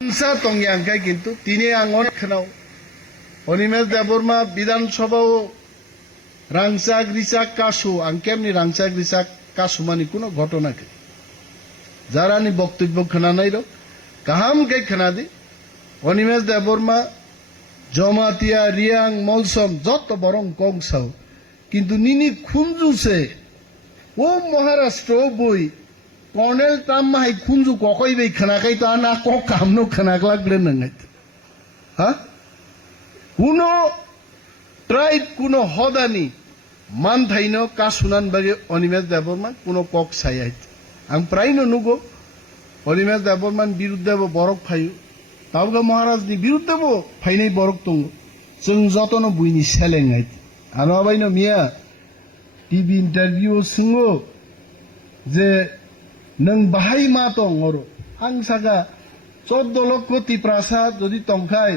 হিংসা তংয়াংকাই কিন্তু তিনি আঙন খানাও অনিমেষ দেববর্মা বিধানসভাও রাংচাক রিচাক কাসু আং কেমনি রাংচাক রিচাক কাসু মানে কোনো ঘটনাকে যারা নি বক্তব্য খানানাই রক কাহাম কে খানাদি অনিমেষ দেববর্মা জমাতিয়া রিয়াং মলসম যত বরং কংসাও কিন্তু নিনি খুঞ্জুসে ও মহারাষ্ট্র বই কর্নেল তাম মাই খুঞ্জু ককই বে খানাকাই তো আনা ক কামনো খানাক লাগলে নাঙাই হ্যাঁ কোনো ট্রাইব কোনো হদানি মান থাইনো কাসুনান বাগে অনিমেষ দেববর্মা কোনো কক সাইয়াই আং প্রায়নো নুগো অনিমেষ দেববর্মান বিরুদ্ধে বরক ফাইও তাওগা মহারাজनि বিরুদ্ধে ফাইনাই বরক দङ जों जतनो बुइनि सेलेङाय आरो बायनो मिया टिभि इन्टारभिउ सोङो जे नों बाहाय मा दं अरो आं सागा 14 लक्ष तिप्रासा যদি তংখাই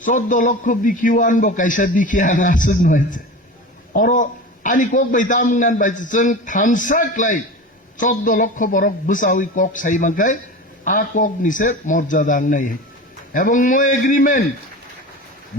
14 লক্ষ বিকিওয়ান ব কাইসা বিকিয়ান আছে নয়ছে अरो आनि কক বাইতাम नान बायছে जों थामसाक्लाय 14 লক্ষ বরক বসাউই কক সাইমাंखाय आ কক নিছে মর্যাদা নাই এবং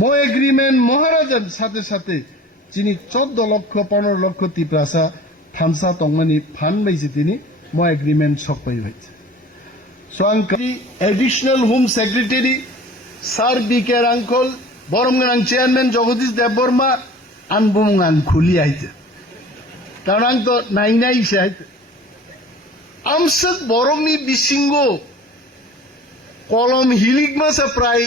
মো এগ্রিমেন্ট মহারাজার সাথে সাথে যিনি 14 লক্ষ 15 লক্ষ তিপ্রাসা থামসা তংমানি ফান বাইছে তিনি মো এগ্রিমেন্ট সকপাই হইছে সো আং এডিশনাল হোম সেক্রেটারি স্যার বিকে আঙ্কল বরমগাং চেয়ারম্যান জগদীশ দেববর্মা আনবুমং আং খুলি আইছে কারণ আং তো নাই আইছে আমসক বরমনি বিসিঙ্গ কলম হিলিক মাসে প্রায়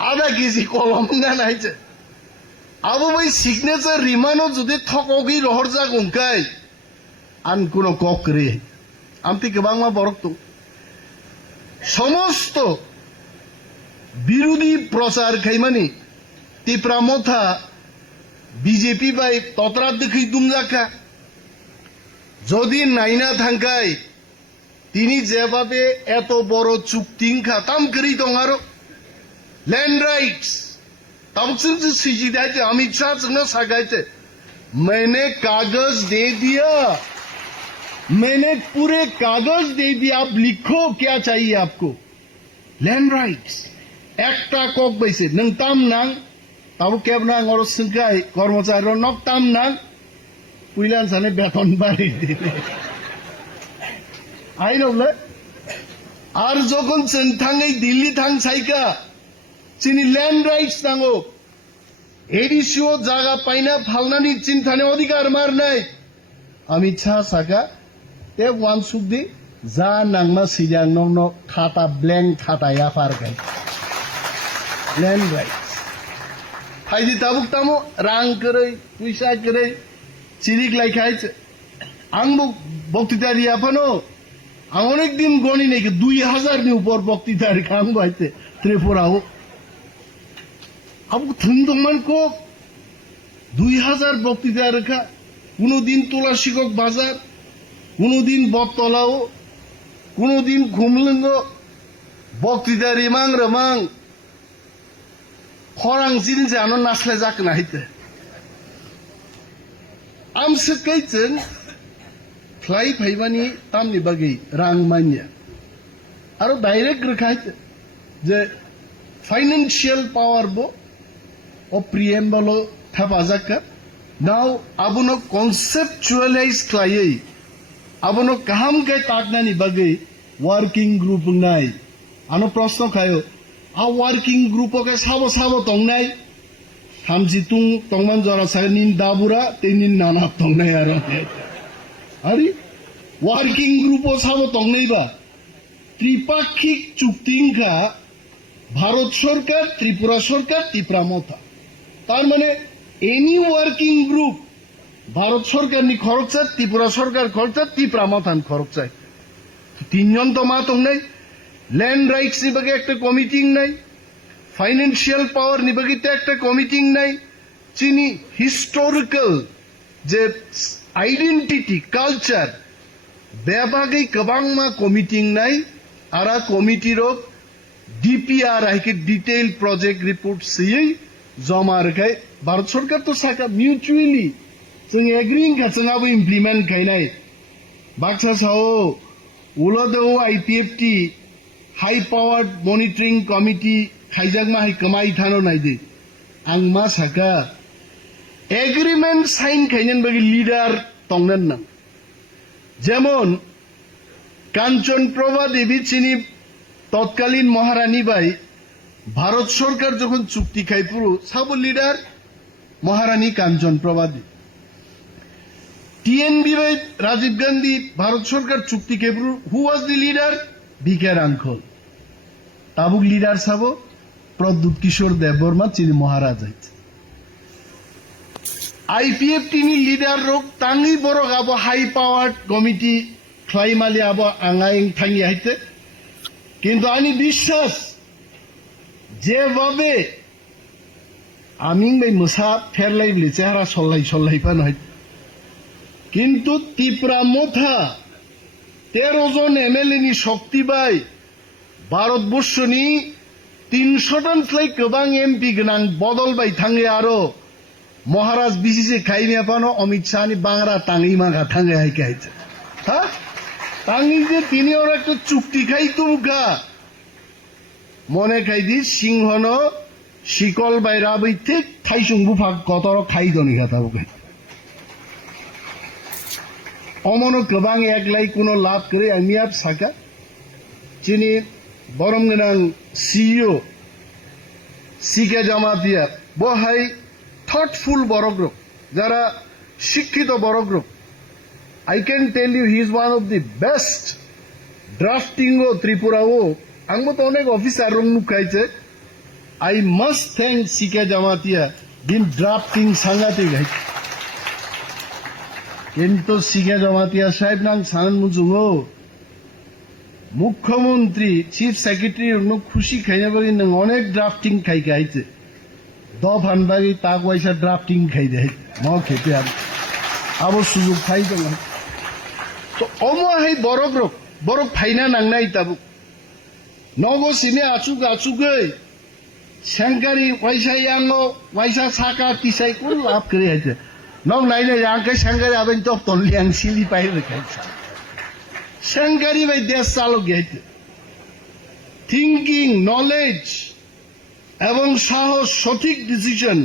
আধা কেজি কলম গান আইছে আবু ভাই সিগনেচার রিমানো যদি থকগি রহরজা গংকাই আন কোন কক রে আমতি গোबांमा বরক তো সমস্ত বিরোধী প্রচার খাইমানি তিপ্রামথা বিজেপি বাই ততরা দেখি দুমজাকা যদি নাইনা থাঙ্কাই তিনি যেভাবে এত বড় চুক্তিংখা তাম করি দং আরো लैंड राइट्स तब से सीजीदाइते अमित शाह से सगाइते मैंने कागज दे दिया मैंने पूरे कागज दे दिया आप लिखो क्या चाहिए आपको लैंड राइट्स একটা কক বাইছে নং তাম নাং তাবো কেবনা ngor singkai কর্মচারী নক তাম নাং পুইলান সানে বেতন বাড়ি দিবে আইনলে আর যখন থাঙ্গাই দিল্লি থাং সাইকা চিনি ল্যান্ড রাইটস নাঙ্গো এডিসিও জায়গা পাইনা ফালনানি চিন্তানে অধিকার মার নাই আমি ছা সাকা তে ওয়ান সুদি যা নাংমা সিজাং নং খাতা ব্ল্যাঙ্ক খাতায়া পারগাই ল্যান্ড রাইটস ফাইদি তাবুক তামো রাং করে পয়সা করে চিরিক লাইখাইছে আংবো বক্তৃতা রিয়াফানো আং অনেক দিন গণি নাকি 2000 নি উপর বক্তৃতা রিখাং বাইতে ত্রিপুরাও আবু থুন্দমান কো 2000 বক্তৃতা রেখা কোনদিন তোলা শিকক বাজার কোনদিন বটতলাও কোনদিন ঘুমলিঙ্গ বক্তৃতা রিমাং রমাং খরাং জিনিস আনো নাসলে যাক নাইতে আমসে কাইছেন ফ্লাই ফাইবানি তামনি বাগি রাং মানিয়া আরো ডাইরেক্ট রেখাইতে যে ফাইনান্সিয়াল পাওয়ার বো o preambolo thapajaka now abono conceptualize klayei abono kaham kai taknani bage working group nai ano proshno khayo a working group ke sabo tongnai thamji tung tongman jara sanin dabura tenin nana tongnai ari working group o sabo tongnai ba ত্রিপাক্ষিক চুক্তিংখা Bharat সরকার ত্রিপুরা সরকার ত্রিপুরামথা তার মানে any working group Bharat সরকার নি খরচ চায় ত্রিপুরা সরকার খরচ চায় ত্রিপুরামথান খরচ চায় তিনজন তো মা তং নাই ল্যান্ড রাইটস নি বাগে একটা কমিটিং নাই ফাইনান্সিয়াল পাওয়ার নি বাগিতে একটা কমিটিং নাই চিনি হিস্টোরিক্যাল যে আইডেন্টিটি কালচার বেবাগে গোबांमा কমিটিং নাই আরা কমিটিরও ডিপিআর আইকে ডিটেইল প্রজেক্ট রিপোর্ট সিই জমা রাখাই ভারত সরকার তো সাকা মিউচুয়ালি जों एग्रिं का जोंहाबो इमप्लिमेन्ट खायनाय बाक्सा साओ उलदो IPFT high powered monitoring committee खाइजाक मा हाई कमाई थानो नाइदे आं मा साका एग्रीमेंट साइन खाइनन बगी लीडर तंगनन ना जेमन कांचन प्रभा देवी चिनी तत्कालीन महारानी बाई भारत सरकार যখন চুক্তি খাই পুরো সাব leader Maharani Kanchan Prabha Debi TNV by Rajiv Gandhi Bharat সরকার চুক্তি খাই পুরো who was the leader BK Hrangkhawl তাবুক লিডার সাব প্রদ্যুৎ কিশোর দেববর্মা চিনি মহারাজ আইছে আইপিএফ টিনি লিডার রোগ তাঙ্গি বড় গাবো হাই পাওয়ার কমিটি ক্লাইমালি আবো আঙ্গাইং থাঙ্গি আইতে কিন্তু আমি বিশ্বাস যেভাবে আমি মোসা ফেরলাইবলি চেহারা সল্লাই পান হয় কিন্তু ত্রিপুরা মোথা 13 জন এমএলএ নি শক্তি বাই ভারতবর্ষনি 300 টন ফ্লাই গোবাং এমপি গনাং বদল বাই থাঙ্গে আরো মহারাজ বিসিসি খাইনিয়া পানো অমিত শাহনি বাংলা টাঙ্গি মাখা থাঙ্গে হাইকে আইছে হ্যাঁ টাঙ্গি যে তিনি ওর একটা চুক্তি খাই তুমকা মনে খাইদি সিংহন শিকল বাইরা বই ঠিক থাইসুং বুফা কতর খাই দনি খাতাবো অমনো গোবাং একলাই কোনো লাভ করে আমি আর সাকা চিনি বরম গনাং সিইও সিকে জামাতিয়া বহাই থটফুল বড় গ্রুপ যারা শিক্ষিত বড় group I can tell you he is one of the best drafting o Tripura o angmo to onek officer rong nukaise I must thank Sike Jamatia bin drafting sangate gai কিন্তু Sike Jamatia sahib nang sanan mujungo মুখ্যমন্ত্রী chief secretary অন্য খুশি খাইনা বলি নং অনেক drafting খাই গাইছে দফান বাগি তাক ওয়াইসা ড্রাফটিং খাই দেয় ম খেতে আর আবার সুযোগ খাই তো তো অমো হাই বড় ফাইনা নাংনাই তাবু নগো সিনে আচুগৈ সেঙ্কারি ওয়াইসা ইয়াঙ্গো ওয়াইসা সাকা তিসাই কোন লাভ করে হাইছে নং নাইনে আঙ্কে সেঙ্কারি আবেন তো তনলিয়াং সিলি পাই রেখাইছে সেঙ্কারি বাই দেশ চালক গাইতে থিঙ্কিং নলেজ এবং সাহস সঠিক ডিসিশন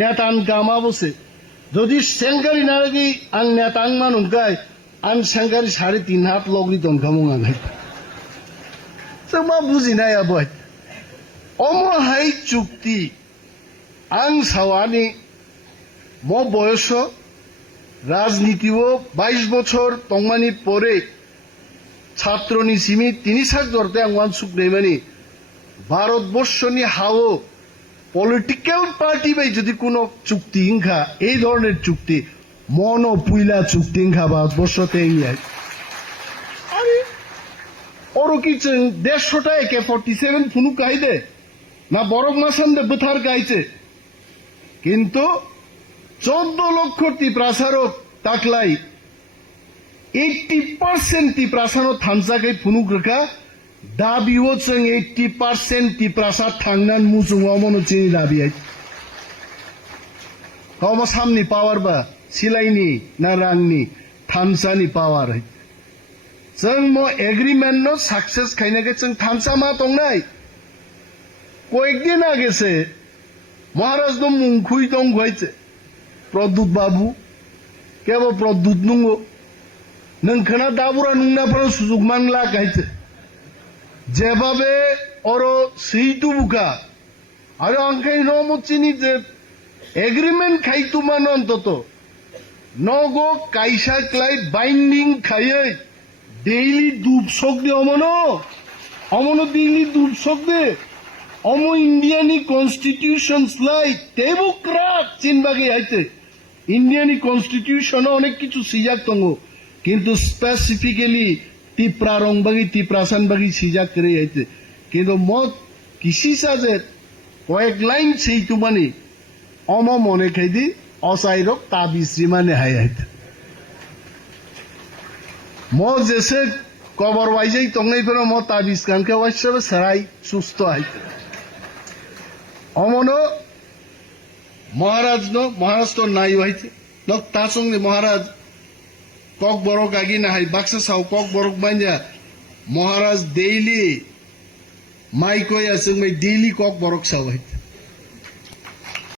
নেতান কামা বসে যদি সেঙ্কারি না রাখি আং নেতাং মানুষ গায় আং সেঙ্কারি 3.5 হাত লগরি দনখামো গাই মা বুঝি নাই আবাই অমহাই চুক্তি আং সাওয়ানি ম বয়স রাজনীতিও 22 বছর তংমানি পরে ছাত্রনি সিমি তিনি সাক ধরতে আঙ্গান সুখ নেই মানে ভারতবর্ষনি হাও পলিটিক্যাল পার্টি বাই যদি কোনো চুক্তি ইংখা এই ধরনের চুক্তি মন পুইলা চুক্তি ইংখা ভারতবর্ষতে ইংলাই আরে ওরও কি 150টা AK-47 ফুনু গাইদে না বরফ মাসান্দে বেথার গাইছে কিন্তু 14 লক্ষ টিপ্রাসারক তাকলাই 80% টিপ্রাসানো থানসাkai ফুনুক রেখা দাবিও जों 80% টিপ্রাসা থাংনান মুসুং অমনো চিনি দাবি আই কম সামনি পাওয়ার বা সিলাইনি না রাংনি থানসানি পাওয়ার আই जों মো এগ্রিমেন্ট নো সাকসেস খাইনাকে जों থানসা মা তংনাই কয়েকদিন আগেছে মহারাজ নো মুংখুই দং হইছে প্রদ্যুৎ বাবু কেবল প্রদ্যুৎ নুঙ্গো নংখানা দাবুরা নুংনাফানো সুযোগ মাংলা গাইছে যেভাবে ওর সেইটু বুকা আরে অঙ্কাই নমচিনি যে এগ্রিমেন্ট খাইতু মান অন্তত নগো কাইসা ক্লাই বাইন্ডিং খাইয়ে ডেইলি দুধ শোক দে অমনো ডেইলি দুধ শোক দে অমো ইন্ডিয়ানি কনস্টিটিউশন লাই তেবুকরাত চিনবাগে আইতে ইন্ডিয়ানি কনস্টিটিউশন অনেক কিছু সিজাক তঙ্গ কিন্তু স্পেসিফিক্যালি টিপ্রা রংবাগি টিপ্রাসান বাগি সিজাক করে আইতে কিন্তু মত কিসি সাজে কয়েক লাইন সেই তুমানি অম মনে খাইদি অসাইরক তাবিশ্রী মানে হাই আইতে ম যেসে কবর ওয়াইজাই তংনাই ফের ম তাবিজ কানকে ওয়াইসাবে সারাই সুস্থ আইতে অমনো মহারাজ তো নাই হইছে লক তার সঙ্গে মহারাজ কক বরক আগি না হাই বাক্সা সাও কক বরক বাইঞ্জা মহারাজ daily mai ko ya sung mai daily kok borok sawait